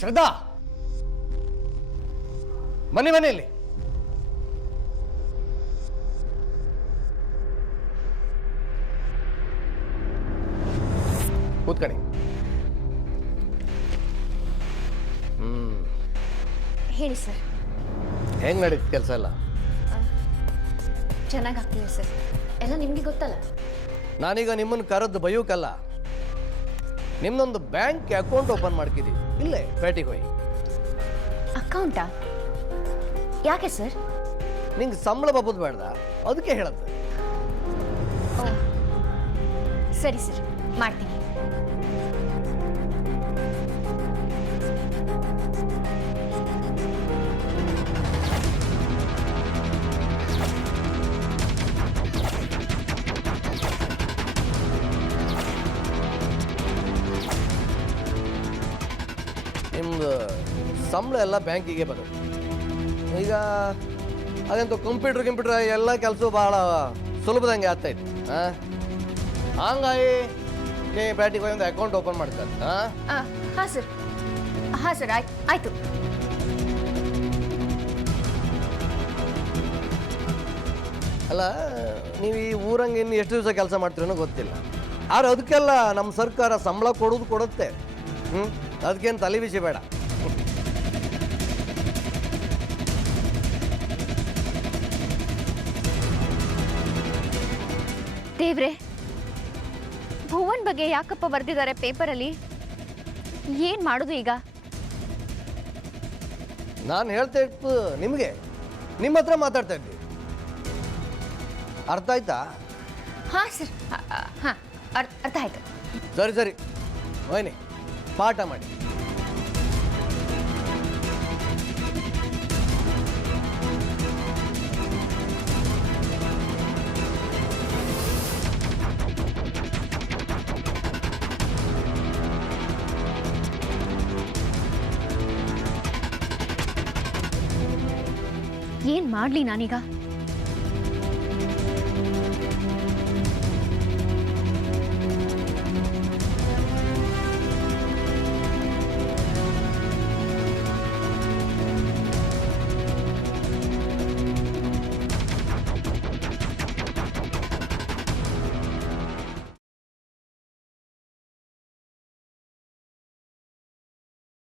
ಶ್ರದ್ಧಾ, ಮನೆಯಲ್ಲಿ ಕೂತ್ಕಣಿ. ಹೇಳಿ ಸರ್. ಹೆಂಗ್ ನಡೀತು ಕೆಲಸ ಎಲ್ಲ? ಚೆನ್ನಾಗಾಗ್ತಿದೆ ಸರ್. ಎಲ್ಲ ನಿಮಗೆ ಗೊತ್ತಲ್ಲ. ನಾನೀಗ ನಿಮ್ಮನ್ನು ಕರೆದು ಬೈಯೋಕಲ್ಲ, ನಿಮ್ದೊಂದು ಬ್ಯಾಂಕ್ ಅಕೌಂಟ್ ಓಪನ್ ಮಾಡ್ಕಿದ್ದೀವಿ ಇಲ್ಲೇ ಪೇಟೆಗೆ ಹೋಗಿ. ಅಕೌಂಟಾ? ಯಾಕೆ ಸರ್? ನಿಂಗೆ ಸಂಬಳ ಬಬ್ಬದು ಬೇಡ್ದ, ಅದಕ್ಕೆ ಹೇಳದ್ದು. ಓ ಸರಿ ಸರ್, ಮಾಡ್ತೀನಿ. ನಿಮ್ದು ಸಂಬಳ ಎಲ್ಲ ಬ್ಯಾಂಕಿಗೆ ಬರೋದು. ಈಗ ಅದಂತೂ ಕಂಪ್ಯೂಟರ್ ಎಲ್ಲ ಕೆಲಸ ಭಾಳ ಸುಲಭದಂಗೆ ಆಗ್ತೈತಿ. ಹಂಗಾಗಿ ನೀ ಬ್ಯಾಂಕಿಗೆ ಹೋಗಿ ಒಂದು ಅಕೌಂಟ್ ಓಪನ್ ಮಾಡ್ತಾರೆ. ಹಾಂ ಸರ್, ಹಾಂ ಸರ್, ಆಯ್ತು. ಅಲ್ಲ, ನೀವು ಈ ಊರಂಗೆ ಇನ್ನು ಎಷ್ಟು ದಿವಸ ಕೆಲಸ ಮಾಡ್ತೀರೋ ಗೊತ್ತಿಲ್ಲ. ಆದ್ರೆ ಅದಕ್ಕೆಲ್ಲ ನಮ್ಮ ಸರ್ಕಾರ ಸಂಬಳ ಕೊಡುತ್ತೆ. ಅದಕ್ಕೇನು ತಲೆ ಬಿಸಿ ಬೇಡ. ದೇವ್ರೆ, ಭುವನ್ ಬಗ್ಗೆ ಯಾಕಪ್ಪ ಬರ್ದಿದ್ದಾರೆ ಪೇಪರಲ್ಲಿ? ಏನ್ ಮಾಡುದು ಈಗ? ನಾನು ಹೇಳ್ತಾ ಇತ್ತು ನಿಮಗೆ, ನಿಮ್ಮ ಹತ್ರ ಮಾತಾಡ್ತಾ ಇದ್ವಿ. ಅರ್ಥ ಆಯ್ತಾ? ಹಾಂ ಸರ್, ಹಾಂ ಅರ್ಥ ಆಯ್ತು. ಸರಿ ಹೋಯ್ನಿ, ಪಾಠ ಮಾಡಿ. ಏನ್ ಮಾಡ್ಲಿ ನಾನೀಗ?